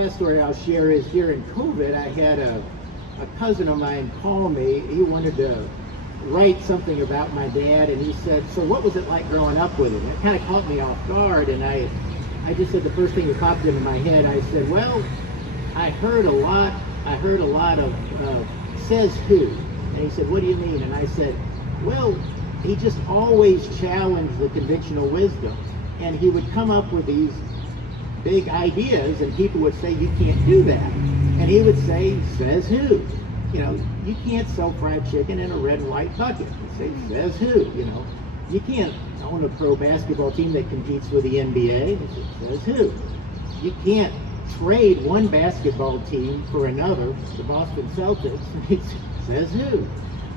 last story I'll share is during COVID, I had a cousin of mine call me. He wanted to write something about my dad, and he said, so what was it like growing up with him? It kind of caught me off guard, and I just said the first thing that popped into my head, I said, well, I heard a lot of says who. And he said, what do you mean? And I said, well, he just always challenged the conventional wisdom, and he would come up with these big ideas, and people would say, you can't do that. And he would say, says who? You know, you can't sell fried chicken in a red and white bucket. He'd say, says who? You know, you can't own a pro basketball team that competes with the NBA. He says who? You can't trade one basketball team for another, the Boston Celtics. He says who?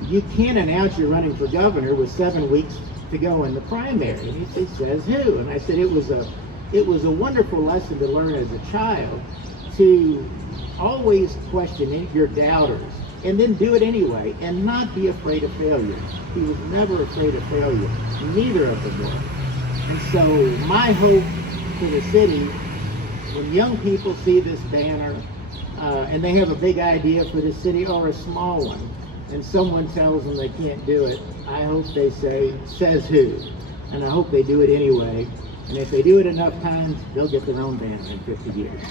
You can't announce you're running for governor with 7 weeks to go in the primary. And he says who? And I said it was a wonderful lesson to learn as a child, to always question your doubters and then do it anyway and not be afraid of failure. He was never afraid of failure. Neither of them were. And so my hope for the city, when young people see this banner and they have a big idea for the city or a small one, and someone tells them they can't do it, I hope they say, says who? And I hope they do it anyway. And if they do it enough times, they'll get their own banner in 50 years.